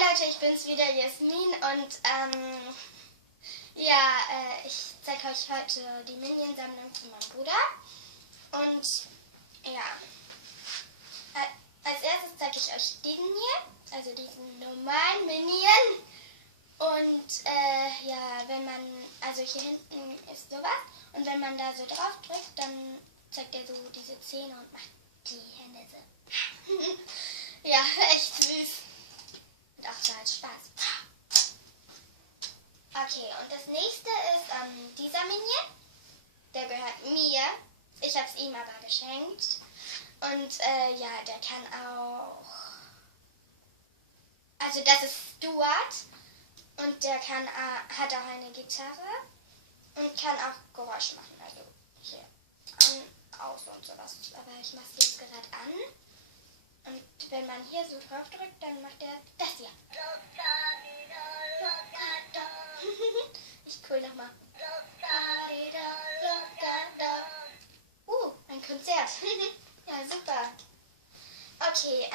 Hi Leute, ich bin's wieder, Jasmin, und ja, ich zeige euch heute die Minion-Sammlung von meinem Bruder. Und ja, als erstes zeige ich euch diesen hier, also diesen normalen Minion. Und ja, wenn man, also hier hinten ist sowas, und wenn man da so drauf drückt, dann zeigt er so diese Zähne und macht die Hände so. Ja, echt süß. Und auch so als Spaß. Okay, und das nächste ist dieser Minion. Der gehört mir. Ich habe es ihm aber geschenkt. Und ja, der kann auch... Also das ist Stuart. Und der kann, hat auch eine Gitarre. Und kann auch Geräusche machen. Also hier an, aus und sowas. Aber ich mache es jetzt gerade an. Und wenn man hier so drauf drückt, dann macht er das hier. Ich cool nochmal. Ein Konzert. Ja, super. Okay,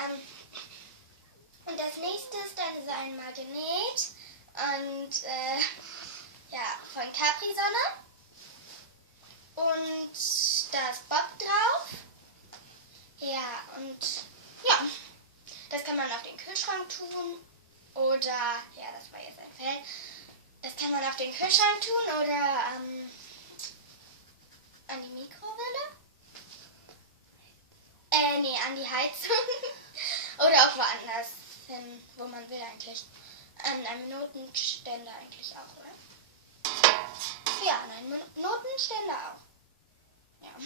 und das nächste ist dann so ein Magnet. Und, ja, von Capri-Sonne. Und da ist Bob drauf. Ja, und ja, das kann man auf den Kühlschrank tun oder, ja, das war jetzt ein Fell, das kann man auf den Kühlschrank tun oder an die Mikrowelle, nee, an die Heizung oder auch woanders hin, wo man will eigentlich, an einem Notenständer eigentlich auch, oder? Ja, an einem Notenständer auch, ja.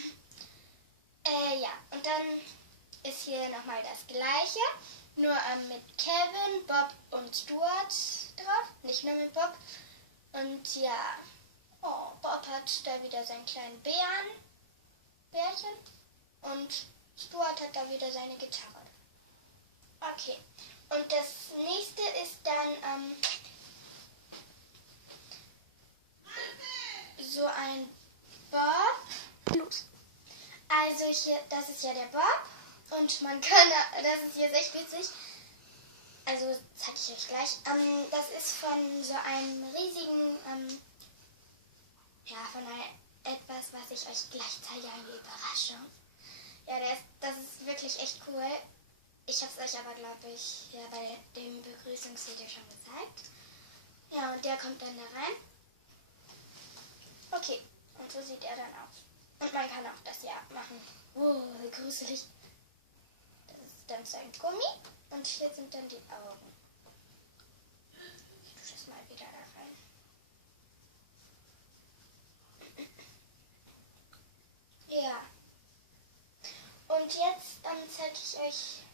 Ja, und dann ist hier nochmal das gleiche, nur mit Kevin, Bob und Stuart drauf, nicht nur mit Bob. Und ja, oh, Bob hat da wieder seinen kleinen Bärchen und Stuart hat da wieder seine Gitarre. Okay, und das nächste ist dann so ein Bob. Also hier, das ist ja der Bob. Und man kann, das ist jetzt echt witzig, also zeige ich euch gleich, das ist von so einem riesigen, ja, von etwas, was ich euch gleich zeige, eine Überraschung. Ja, das ist wirklich echt cool. Ich habe es euch aber, glaube ich, ja, bei dem Begrüßungsvideo schon gezeigt. Ja, und der kommt dann da rein. Okay, und so sieht er dann aus. Und man kann auch das hier abmachen. Oh, wie gruselig. Dann ist ein Gummi und hier sind dann die Augen. Ich tue das mal wieder da rein. Ja. Und jetzt zeige ich euch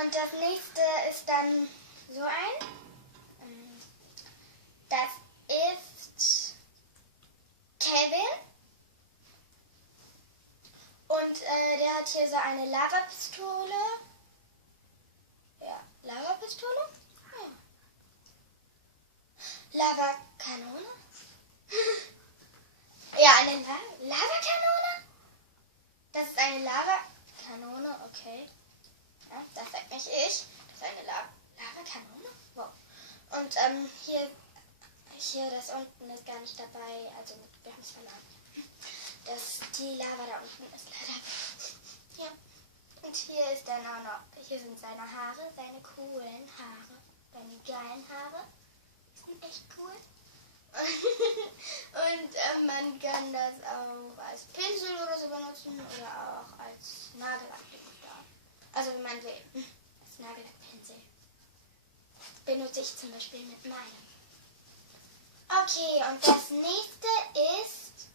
und das nächste ist dann so ein. Das ist Kevin. Und der hat hier so eine Lavapistole. Ja, Lavapistole? Ja. Lavakanone? Ja, eine Lavakanone? Das ist eine Lavakanone, okay. Ja, das sagt nicht ich. Das ist eine Lavakanone? Wow. Und hier das unten ist gar nicht dabei. Also wir haben es verloren. Die Lava da unten ist leider. Ja. Und hier ist dann auch noch, hier sind seine Haare, seine coolen Haare, seine geilen Haare. Die sind echt cool. Und man kann das auch als Pinsel oder so benutzen oder auch als Nagellack. Also wenn man will, als Nagellackpinsel. Benutze ich zum Beispiel mit meinem. Okay, und das nächste ist...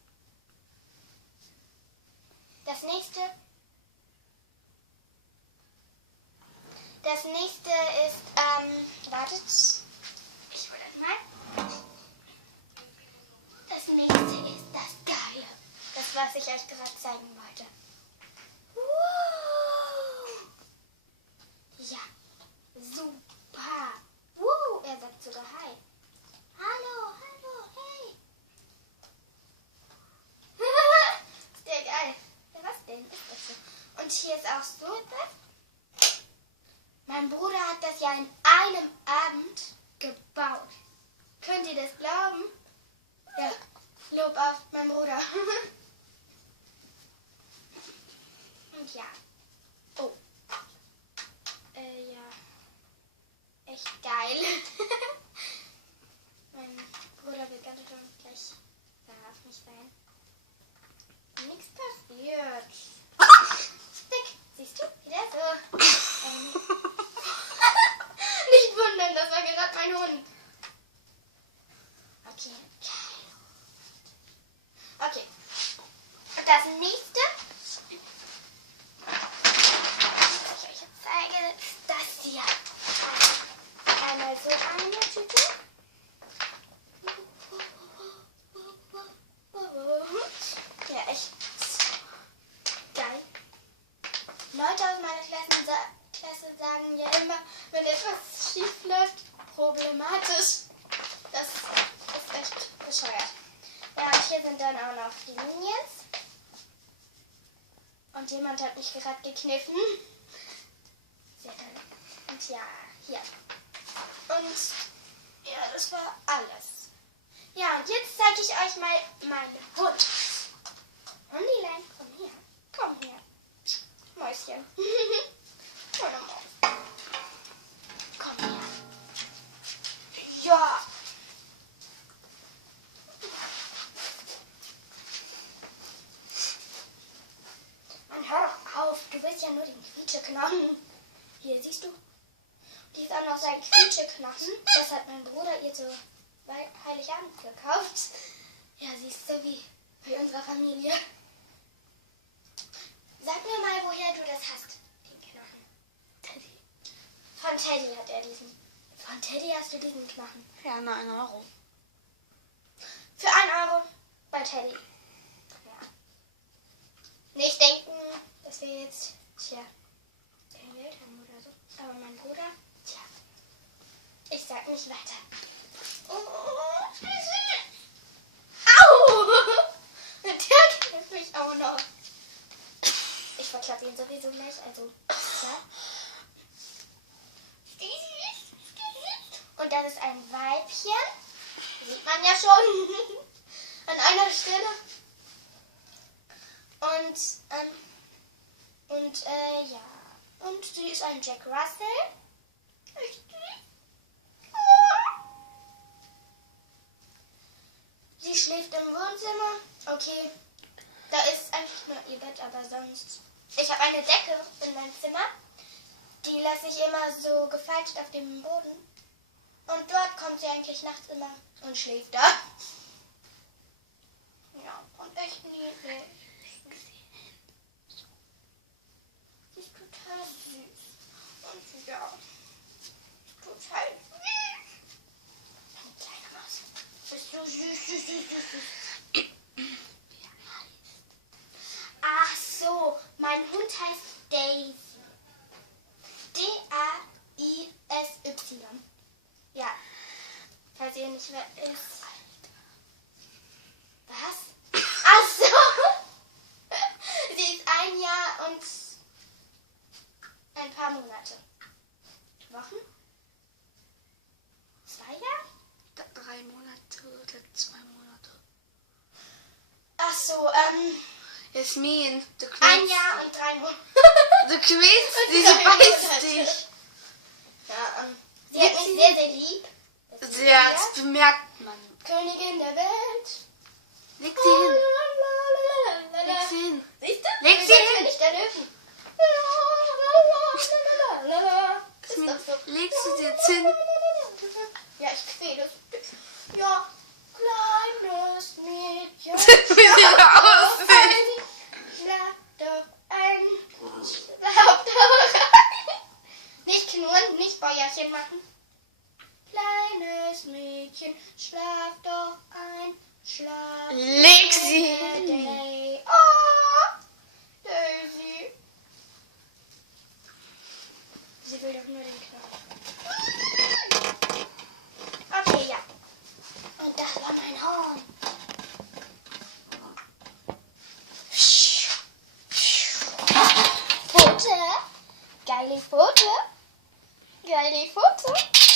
wartet, ich hole das mal. Das nächste ist das Geile. Das, was ich euch gerade zeigen wollte. Ja, super. Er sagt sogar Hi. Hallo, hey. Ist der geil. Ja, was denn? Ist Und hier ist auch so etwas. Mein Bruder hat das ja in einem Abend gebaut. Könnt ihr das glauben? Ja, Lob auf meinen Bruder. Und ja. Oh. Ja. Echt geil. Mein Bruder will ganz schön gleich darf nicht sein. Nichts passiert. Weg. Siehst du? Wieder so. Nicht wundern, das war gerade mein Hund. Okay. Okay. Und das nächste, was ich euch jetzt zeige, ist das hier. Einmal so eine Tüte. Ja, echt geil. Leute aus meiner Klasse sagen ja immer, wenn etwas schief läuft, problematisch. Das ist echt bescheuert. Ja, und hier sind dann auch noch die Minions. Und jemand hat mich gerade gekniffen. Sehr geil. Und ja, hier. Und ja, das war alles. Ja, und jetzt zeige ich euch mal meinen Hund. Hundilein, komm her. Komm her. Mäuschen. Ohne Maus. Komm her. Ja. Mann, hör doch auf. Du willst ja nur den Quietscheknochen. Hier, siehst du? Die ist auch noch sein Quietscheknochen. Das hat mein Bruder ihr zu Heiligabend gekauft. Ja, sie ist so wie bei unserer Familie. Sag mir mal, woher du das hast, den Knochen. Teddy. Von Teddy hat er diesen. Von Teddy hast du diesen Knochen. Ja, nur 1 Euro. Für 1 Euro bei Teddy. Ja. Nicht denken, dass wir jetzt, kein Geld haben oder so. Aber mein Bruder, ich sag nicht weiter. Au! Der knifft mich auch noch. Ich verklappe ihn sowieso gleich, also, ja. Und das ist ein Weibchen. Sieht man ja schon. An einer Stelle. Und, ja. Und sie ist ein Jack Russell. Sie schläft im Wohnzimmer. Okay. Da ist eigentlich nur ihr Bett, aber sonst... Ich habe eine Decke in meinem Zimmer. Die lasse ich immer so gefaltet auf dem Boden. Und dort kommt sie eigentlich nachts immer und schläft da. Ja, und echt niedlich. Sie ist total süß. Und ja, total süß. Eine kleine Maus. Ist so süß. Ach so, mein Hund heißt Daisy. Daisy. Ja, falls ihr nicht wer ist. Was? Ach so. Sie ist 1 Jahr und ein paar Monate. Wochen? 2 Jahre? 3 Monate oder 2 Monate. Ach so, Jasmin, du quälst 1 Jahr und 3 Monate. Du quälst sie, sie beißt dich. Ja, sie hat mich sehr, sehr lieb. Ja, das bemerkt man. Königin der Welt. Leg sie hin. Leg sie hin. Siehst du? Leg sie hin. König der Löwen. Jasmin, Ist doch so. legst du sie jetzt hin? Ja, ich quäle es. Ja, kleines Mädchen. Wie sie da aussieht. Schlaf doch ein. Schlaf doch ein. Nicht knurren, nicht Bäuerchen machen. Kleines Mädchen, schlaf doch ein. Schlaf. Leg sie hin. Day. Oh, Daisy. Sie will doch nur den Knopf. Okay, ja. Und das war mein Horn. Geile Foto. Geile Foto.